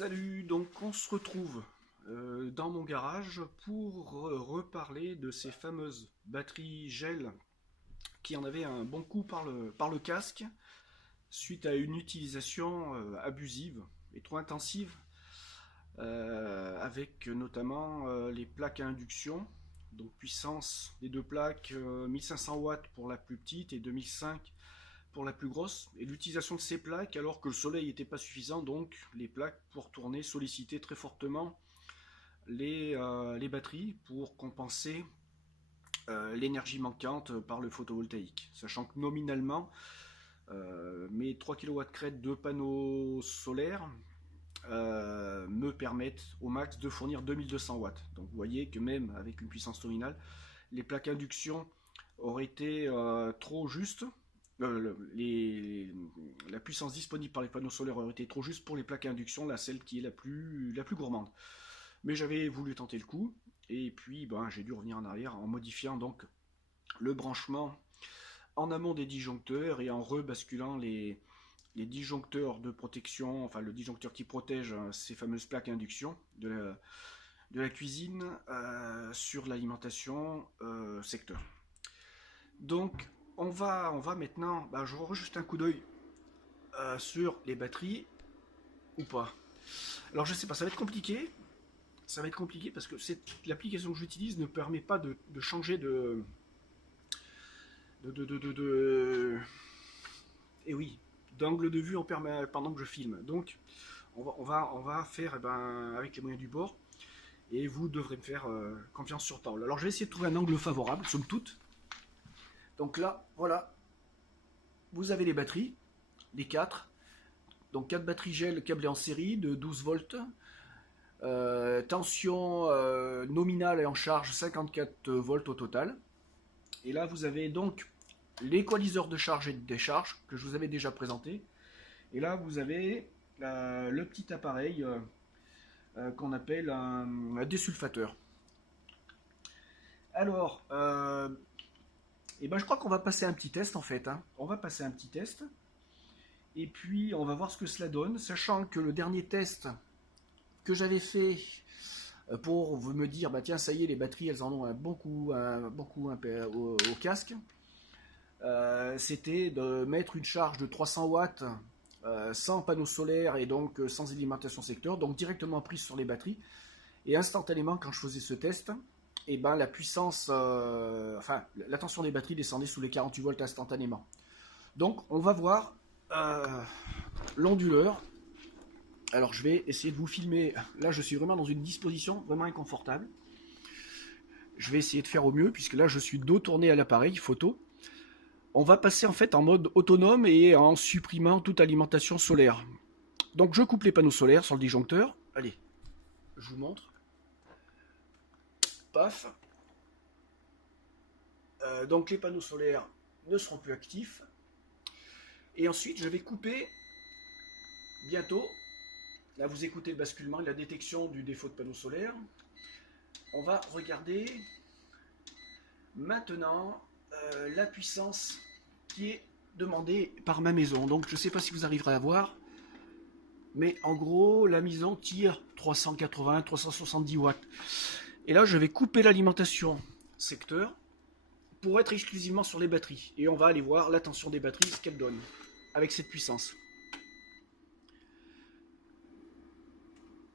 Salut, donc on se retrouve dans mon garage pour reparler de ces fameuses batteries gel qui en avaient un bon coup par le casque suite à une utilisation abusive et trop intensive avec notamment les plaques à induction, donc puissance des deux plaques 1500 watts pour la plus petite et 2005 pour la plus grosse, et l'utilisation de ces plaques alors que le soleil n'était pas suffisant, donc les plaques pour tourner sollicitaient très fortement les batteries pour compenser l'énergie manquante par le photovoltaïque. Sachant que nominalement, mes 3 kW crête de panneaux solaires me permettent au max de fournir 2200 watts. Donc vous voyez que même avec une puissance nominale, les plaques induction auraient été trop justes. La puissance disponible par les panneaux solaires aurait été trop juste pour les plaques à induction, celle qui est la plus gourmande. Mais j'avais voulu tenter le coup, et puis j'ai dû revenir en arrière en modifiant donc le branchement en amont des disjoncteurs et en rebasculant les disjoncteurs de protection, enfin le disjoncteur qui protège ces fameuses plaques à induction de la cuisine sur l'alimentation secteur. Donc on va maintenant, je rejuste un coup d'œil sur les batteries ou pas. Alors je sais pas, ça va être compliqué. Ça va être compliqué parce que l'application que j'utilise ne permet pas de changer et oui, d'angle de vue pendant que je filme. Donc on va faire avec les moyens du bord, et vous devrez me faire confiance sur parole. Alors je vais essayer de trouver un angle favorable, somme toute. Donc là, voilà, vous avez les batteries, les 4. Donc 4 batteries gel câblées en série de 12 volts. Tension nominale et en charge 54 volts au total. Et là vous avez donc l'équaliseur de charge et de décharge que je vous avais déjà présenté. Et là vous avez le petit appareil qu'on appelle un désulfateur. Alors, je crois qu'on va passer un petit test en fait. On va passer un petit test. Et puis on va voir ce que cela donne, sachant que le dernier test que j'avais fait pour me dire, tiens, ça y est, les batteries, elles en ont un bon coup au casque, c'était de mettre une charge de 300 watts sans panneau solaire et donc sans alimentation secteur, donc directement prise sur les batteries. Et instantanément, quand je faisais ce test, la puissance, la tension des batteries descendait sous les 48 volts instantanément. Donc, on va voir l'onduleur. Alors, je vais essayer de vous filmer. Là, je suis vraiment dans une disposition vraiment inconfortable. Je vais essayer de faire au mieux, puisque là, je suis dos tourné à l'appareil photo. On va passer en fait en mode autonome et en supprimant toute alimentation solaire. Donc, je coupe les panneaux solaires sur le disjoncteur. Allez, je vous montre. Paf. Donc, les panneaux solaires ne seront plus actifs. Et ensuite, je vais couper bientôt. Là, vous écoutez le basculement et la détection du défaut de panneau solaire. On va regarder maintenant la puissance qui est demandée par ma maison. Donc, je ne sais pas si vous arriverez à voir, mais en gros, la maison tire 380-370 watts. Et là, je vais couper l'alimentation secteur pour être exclusivement sur les batteries. Et on va aller voir la tension des batteries, ce qu'elle donne avec cette puissance.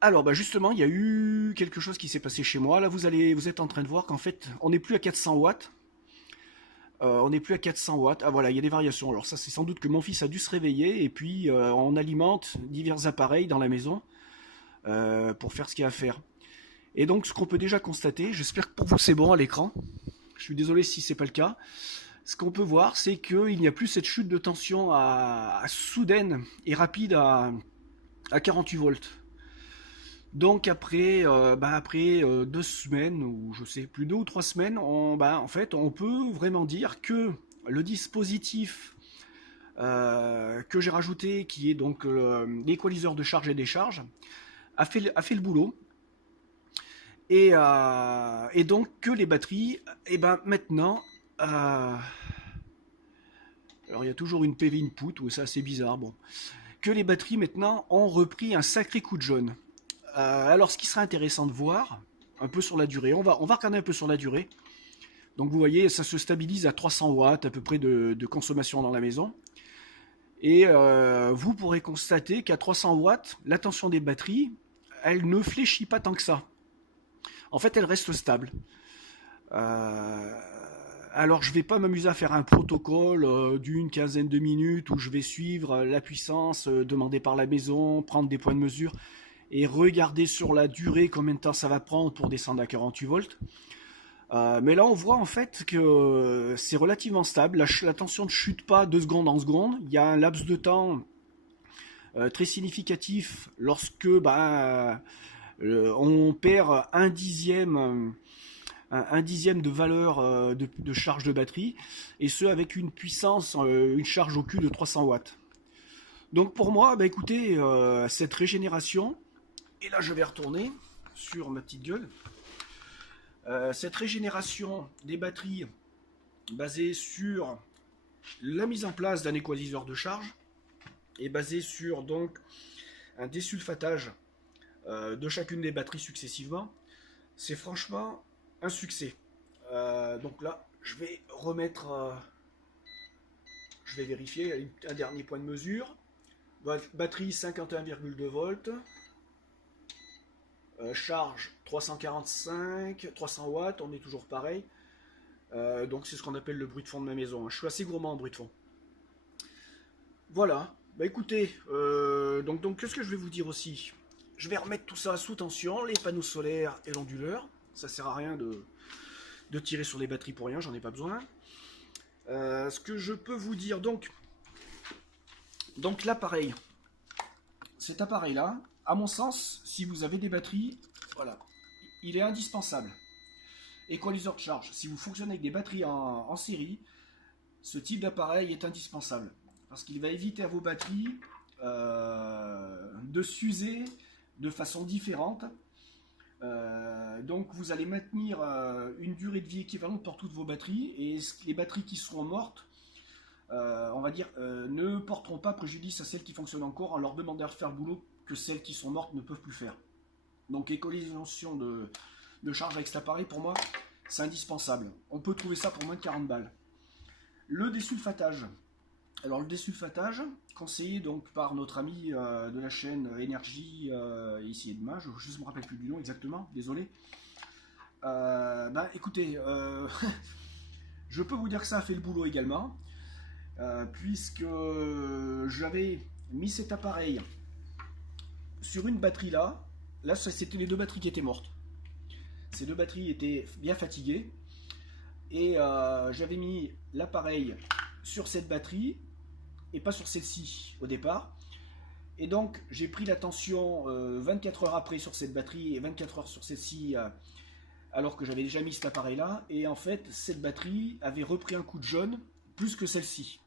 Alors justement, il y a eu quelque chose qui s'est passé chez moi. Là, vous êtes en train de voir qu'en fait, on n'est plus à 400 watts. On n'est plus à 400 watts. Ah voilà, il y a des variations. Alors ça, c'est sans doute que mon fils a dû se réveiller et puis on alimente divers appareils dans la maison pour faire ce qu'il y a à faire. Et donc, ce qu'on peut déjà constater, j'espère que pour vous c'est bon à l'écran. Je suis désolé si c'est pas le cas. Ce qu'on peut voir, c'est qu'il n'y a plus cette chute de tension soudaine et rapide à 48 volts. Donc après 2 semaines, ou je sais plus, 2 ou 3 semaines, en fait, on peut vraiment dire que le dispositif que j'ai rajouté, qui est donc l'équaliseur de charge et décharge, a fait le boulot. Et donc que les batteries, maintenant, alors il y a toujours une PV input, ou c'est assez bizarre, bon. que les batteries maintenant ont repris un sacré coup de jaune. Alors ce qui serait intéressant de voir, un peu sur la durée, on va regarder un peu sur la durée. Donc vous voyez, ça se stabilise à 300 watts à peu près de consommation dans la maison. Et vous pourrez constater qu'à 300 watts, la tension des batteries, elle ne fléchit pas tant que ça. En fait, elle reste stable. Alors je ne vais pas m'amuser à faire un protocole d'une quinzaine de minutes où je vais suivre la puissance demandée par la maison, prendre des points de mesure et regarder sur la durée combien de temps ça va prendre pour descendre à 48 volts. Mais là on voit en fait que c'est relativement stable, la tension ne chute pas de seconde en seconde, il y a un laps de temps très significatif lorsque on perd un dixième de valeur de charge de batterie, et ce avec une puissance, une charge au cul de 300 watts. Donc pour moi, écoutez, cette régénération, et là je vais retourner sur ma petite gueule, cette régénération des batteries basée sur la mise en place d'un équaliseur de charge est basée sur donc un désulfatage de chacune des batteries successivement. C'est franchement un succès. Donc là, je vais remettre, je vais vérifier un dernier point de mesure. Batterie 51,2 volts. Charge 345, 300 watts, on est toujours pareil. Donc c'est ce qu'on appelle le bruit de fond de ma maison. Je suis assez gourmand en bruit de fond. Voilà. Écoutez, donc qu'est-ce que je vais vous dire aussi? Je vais remettre tout ça sous tension, les panneaux solaires et l'onduleur. Ça sert à rien de tirer sur les batteries pour rien, j'en ai pas besoin. Ce que je peux vous dire, donc l'appareil, cet appareil-là, à mon sens, si vous avez des batteries, voilà, il est indispensable. Équaliseur de charge, si vous fonctionnez avec des batteries en série, ce type d'appareil est indispensable. Parce qu'il va éviter à vos batteries de s'user de façon différente. Donc vous allez maintenir une durée de vie équivalente pour toutes vos batteries, et les batteries qui seront mortes, on va dire, ne porteront pas préjudice à celles qui fonctionnent encore en leur demandant de faire le boulot que celles qui sont mortes ne peuvent plus faire. Donc équalisation de charge avec cet appareil, pour moi, c'est indispensable. On peut trouver ça pour moins de 40 balles. Le désulfatage. Alors le désulfatage, conseillé donc par notre ami de la chaîne Énergie ici et demain, je ne me rappelle plus du nom exactement, désolé. Écoutez, je peux vous dire que ça a fait le boulot également, puisque j'avais mis cet appareil sur une batterie là c'était les deux batteries qui étaient mortes. Ces deux batteries étaient bien fatiguées, et j'avais mis l'appareil sur cette batterie et pas sur celle-ci au départ, et donc j'ai pris la tension 24 heures après sur cette batterie et 24 heures sur celle-ci, alors que j'avais déjà mis cet appareil là, et en fait cette batterie avait repris un coup de jaune plus que celle-ci.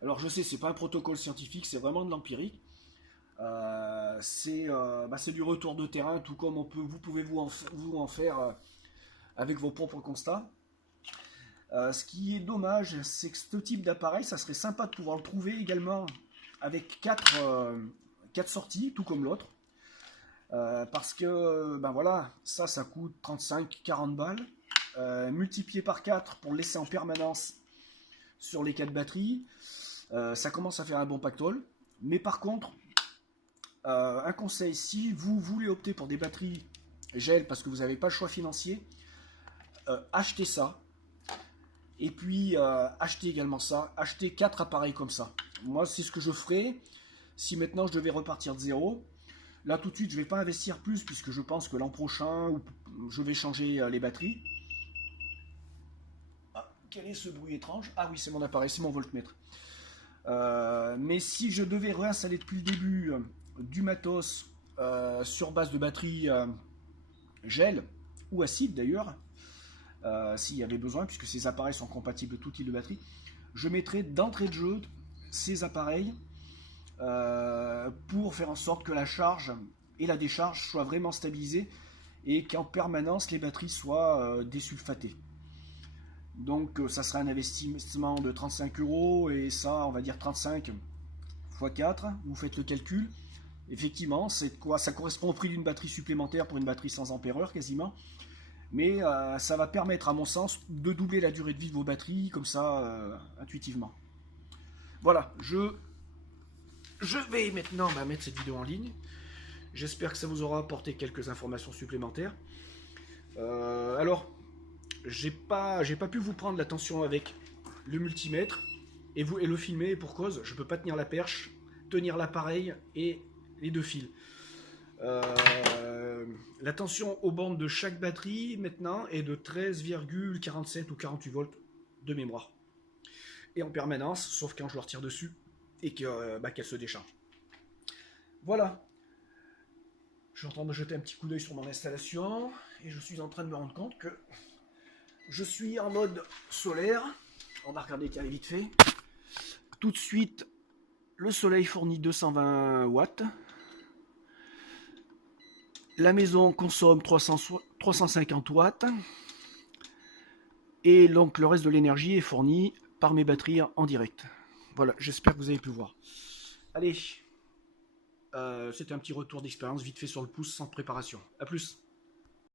Alors je sais, c'est pas un protocole scientifique, c'est vraiment de l'empirique. C'est du retour de terrain, tout comme vous pouvez vous en faire avec vos propres constats. Ce qui est dommage, c'est que ce type d'appareil, ça serait sympa de pouvoir le trouver également avec 4 sorties, tout comme l'autre. Parce que voilà, ça coûte 35-40 balles. Multiplié par 4 pour le laisser en permanence sur les 4 batteries, ça commence à faire un bon pactole. Mais par contre, un conseil, si vous voulez opter pour des batteries gel parce que vous n'avez pas le choix financier, achetez ça. Et puis achetez également ça, achetez 4 appareils comme ça. Moi c'est ce que je ferais si maintenant je devais repartir de zéro. Là tout de suite je ne vais pas investir plus, puisque je pense que l'an prochain je vais changer les batteries. Quel est ce bruit étrange? Ah oui, c'est mon appareil, c'est mon voltmètre. Mais si je devais réinstaller depuis le début du matos sur base de batterie gel ou acide d'ailleurs, s'il y avait besoin, puisque ces appareils sont compatibles tout type de batterie, je mettrais d'entrée de jeu ces appareils pour faire en sorte que la charge et la décharge soient vraiment stabilisées et qu'en permanence les batteries soient désulfatées. Donc ça serait un investissement de 35 €, et ça on va dire 35 4, vous faites le calcul. Effectivement, c'est quoi? Ça correspond au prix d'une batterie supplémentaire pour une batterie 100 ampères quasiment. Mais ça va permettre, à mon sens, de doubler la durée de vie de vos batteries, comme ça, intuitivement. Voilà, je vais maintenant mettre cette vidéo en ligne. J'espère que ça vous aura apporté quelques informations supplémentaires. Alors, j'ai pas pu vous prendre la tension avec le multimètre et le filmer, et pour cause, je peux pas tenir la perche, tenir l'appareil et les deux fils. La tension aux bornes de chaque batterie maintenant est de 13,47 ou 48 volts de mémoire. Et en permanence, sauf quand je le retire dessus et qu'elle se décharge. Voilà. Je suis en train de jeter un petit coup d'œil sur mon installation et je suis en train de me rendre compte que je suis en mode solaire. On va regarder tiens, vite fait. Tout de suite, le soleil fournit 220 watts. La maison consomme 350 watts. Et donc le reste de l'énergie est fourni par mes batteries en direct. Voilà, j'espère que vous avez pu voir. Allez, c'était un petit retour d'expérience vite fait sur le pouce sans préparation. A plus.